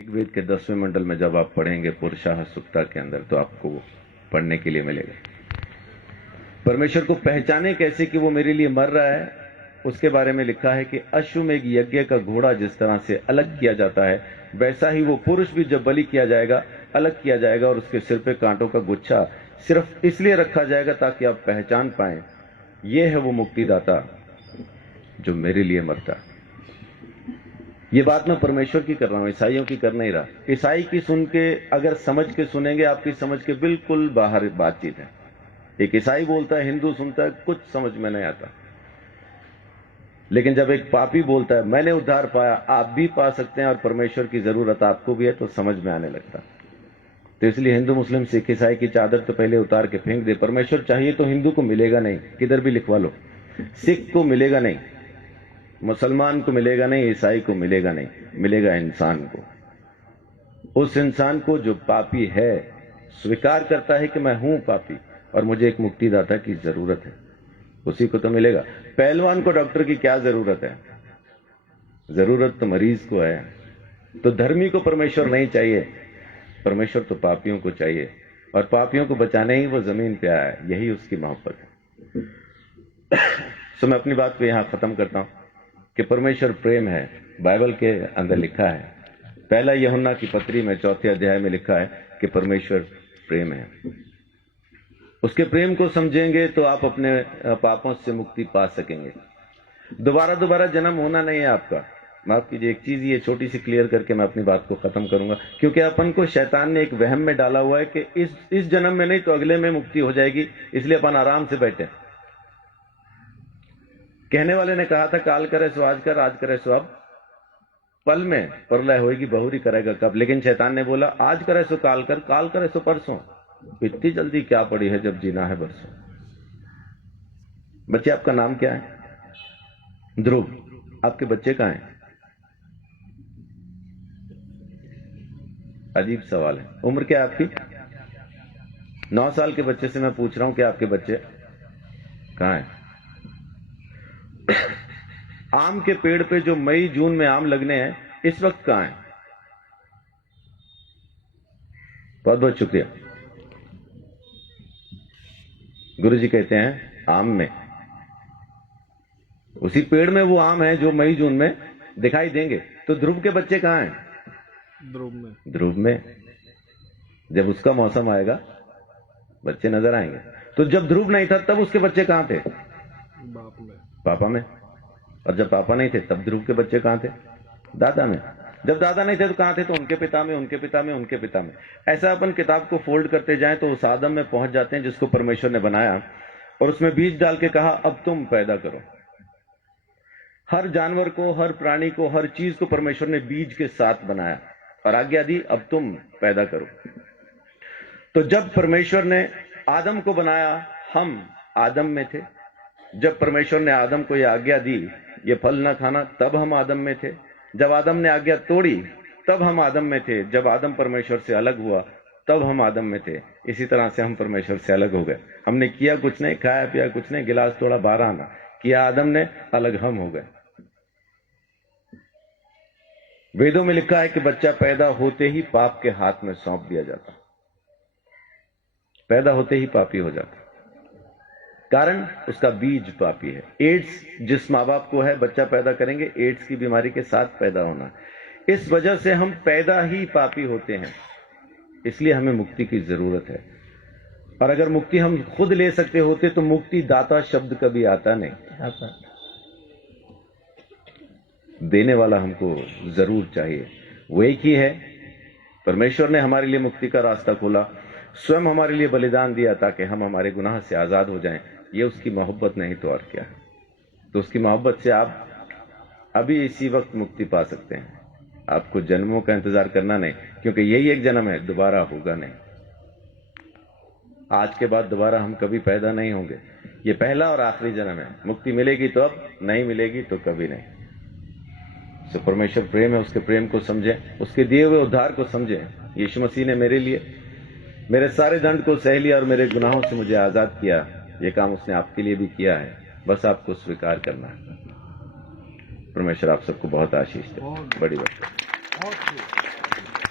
ऋग्वेद के 10वें मंडल में जब आप पढ़ेंगे पुरुषाः सुक्ता के अंदर, तो आपको पढ़ने के लिए मिलेगा। परमेश्वर को पहचाने कैसे कि वो मेरे लिए मर रहा है, उसके बारे में लिखा है कि अश्वमेघ यज्ञ का घोड़ा जिस तरह से अलग किया जाता है, वैसा ही वो पुरुष भी जब बलि किया जाएगा अलग किया जाएगा, और उसके सिर पे कांटों का गुच्छा सिर्फ इसलिए रखा जाएगा ताकि आप पहचान पाएं ये है वो मुक्तिदाता जो मेरे लिए मरता। ये बात मैं परमेश्वर की कर रहा हूं, ईसाइयों की कर नहीं रहा। ईसाई की सुन के अगर समझ के सुनेंगे, आपकी समझ के बिल्कुल बाहर बातचीत है। एक ईसाई बोलता है, हिंदू सुनता है, कुछ समझ में नहीं आता। लेकिन जब एक पापी बोलता है मैंने उद्धार पाया, आप भी पा सकते हैं और परमेश्वर की जरूरत आपको भी है, तो समझ में आने लगता। तो इसलिए हिंदू मुस्लिम सिख ईसाई की चादर तो पहले उतार के फेंक दे। परमेश्वर चाहिए तो हिंदू को मिलेगा नहीं, किधर भी लिखवा लो। सिख को मिलेगा नहीं, मुसलमान को मिलेगा नहीं, ईसाई को मिलेगा नहीं, मिलेगा इंसान को। उस इंसान को जो पापी है, स्वीकार करता है कि मैं हूं पापी और मुझे एक मुक्तिदाता की जरूरत है, उसी को तो मिलेगा। पहलवान को डॉक्टर की क्या जरूरत है? जरूरत तो मरीज को है। तो धर्मी को परमेश्वर नहीं चाहिए, परमेश्वर तो पापियों को चाहिए, और पापियों को बचाने ही वो जमीन पे आया है, यही उसकी मोहब्बत है। तो मैं अपनी बात को यहां खत्म करता हूं कि परमेश्वर प्रेम है। बाइबल के अंदर लिखा है, पहला यूहन्ना की पत्री में 4 अध्याय में लिखा है कि परमेश्वर प्रेम है। उसके प्रेम को समझेंगे तो आप अपने पापों से मुक्ति पा सकेंगे। दोबारा जन्म होना नहीं है आपका। माफ कीजिए, एक चीज ये छोटी सी क्लियर करके मैं अपनी बात को खत्म करूंगा, क्योंकि अपन को शैतान ने एक वहम में डाला हुआ है कि इस जन्म में नहीं तो अगले में मुक्ति हो जाएगी, इसलिए अपन आराम से बैठे। कहने वाले ने कहा था काल करे सो आज कर, आज करे सो अब, पल में प्रलय होगी, बहुरी करेगा कब। लेकिन शैतान ने बोला आज करे सो काल कर, काल करे सो परसों। इतनी जल्दी क्या पड़ी है जब जीना है बरसों। बच्चे, आपका नाम क्या है? ध्रुव। आपके बच्चे कहां हैं? अजीब सवाल है। उम्र क्या है आपकी? 9 साल के बच्चे से मैं पूछ रहा हूं कि आपके बच्चे कहां हैं? आम के पेड़ पे जो मई जून में आम लगने हैं, इस वक्त कहां हैं? बहुत बहुत शुक्रिया। गुरुजी कहते हैं आम में, उसी पेड़ में वो आम है जो मई जून में दिखाई देंगे। तो ध्रुव के बच्चे कहां हैं? ध्रुव में। जब उसका मौसम आएगा बच्चे नजर आएंगे। तो जब ध्रुव नहीं था तब उसके बच्चे कहां थे? पापा में। और जब पापा नहीं थे तब ध्रुव के बच्चे कहां थे? दादा में। जब दादा नहीं थे तो कहां थे? तो उनके पिता में, उनके पिता में, उनके पिता में। ऐसा अपन किताब को फोल्ड करते जाएं तो उस आदम में पहुंच जाते हैं जिसको परमेश्वर ने बनाया, और उसमें बीज डाल के कहा अब तुम पैदा करो। हर जानवर को, हर प्राणी को, हर चीज को परमेश्वर ने बीज के साथ बनाया और आज्ञा दी अब तुम पैदा करो। तो जब परमेश्वर ने आदम को बनाया, हम आदम में थे। जब परमेश्वर ने आदम को यह आज्ञा दी ये फल न खाना, तब हम आदम में थे। जब आदम ने आज्ञा तोड़ी तब हम आदम में थे। जब आदम परमेश्वर से अलग हुआ तब हम आदम में थे। इसी तरह से हम परमेश्वर से अलग हो गए। हमने किया कुछ नहीं, खाया पिया कुछ नहीं, गिलास तोड़ा 12 आना किया आदम ने, अलग हम हो गए। वेदों में लिखा है कि बच्चा पैदा होते ही पाप के हाथ में सौंप दिया जाता, पैदा होते ही पापी हो जाता, कारण उसका बीज पापी है। एड्स जिस माँ बाप को है, बच्चा पैदा करेंगे एड्स की बीमारी के साथ पैदा होना। इस वजह से हम पैदा ही पापी होते हैं, इसलिए हमें मुक्ति की जरूरत है। और अगर मुक्ति हम खुद ले सकते होते तो मुक्ति दाता शब्द कभी आता नहीं। देने वाला हमको जरूर चाहिए, वो एक ही है। परमेश्वर ने हमारे लिए मुक्ति का रास्ता खोला, स्वयं हमारे लिए बलिदान दिया ताकि हम हमारे गुनाह से आजाद हो जाएं। ये उसकी मोहब्बत नहीं तो और क्या है। तो उसकी मोहब्बत से आप अभी इसी वक्त मुक्ति पा सकते हैं। आपको जन्मों का इंतजार करना नहीं, क्योंकि यही एक जन्म है, दोबारा होगा नहीं। आज के बाद दोबारा हम कभी पैदा नहीं होंगे। ये पहला और आखिरी जन्म है। मुक्ति मिलेगी तो अब, नहीं मिलेगी तो कभी नहीं। तो परमेश्वर प्रेम है, उसके प्रेम को समझें, उसके दिए हुए उद्धार को समझें। यीशु मसीह ने मेरे लिए मेरे सारे दंड को सह लिया और मेरे गुनाहों से मुझे आजाद किया। ये काम उसने आपके लिए भी किया है, बस आपको स्वीकार करना है। परमेश्वर आप सबको बहुत आशीष दे। बड़ी बात है।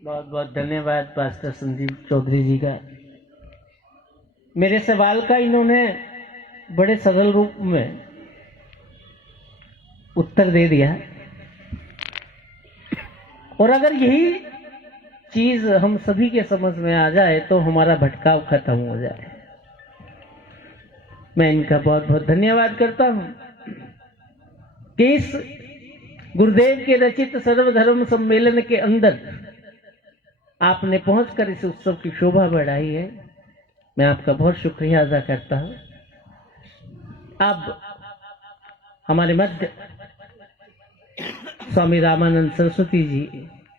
बहुत बहुत धन्यवाद पास्टर संदीप चौधरी जी का। मेरे सवाल का इन्होंने बड़े सरल रूप में उत्तर दे दिया, और अगर यही चीज हम सभी के समझ में आ जाए तो हमारा भटकाव खत्म हो जाए। मैं इनका बहुत बहुत धन्यवाद करता हूं कि इस गुरुदेव के रचित सर्वधर्म सम्मेलन के अंदर आपने पहुंचकर इस उत्सव की शोभा बढ़ाई है। मैं आपका बहुत शुक्रिया अदा करता हूं। अब हमारे मध्य स्वामी रामानंद सरस्वती जी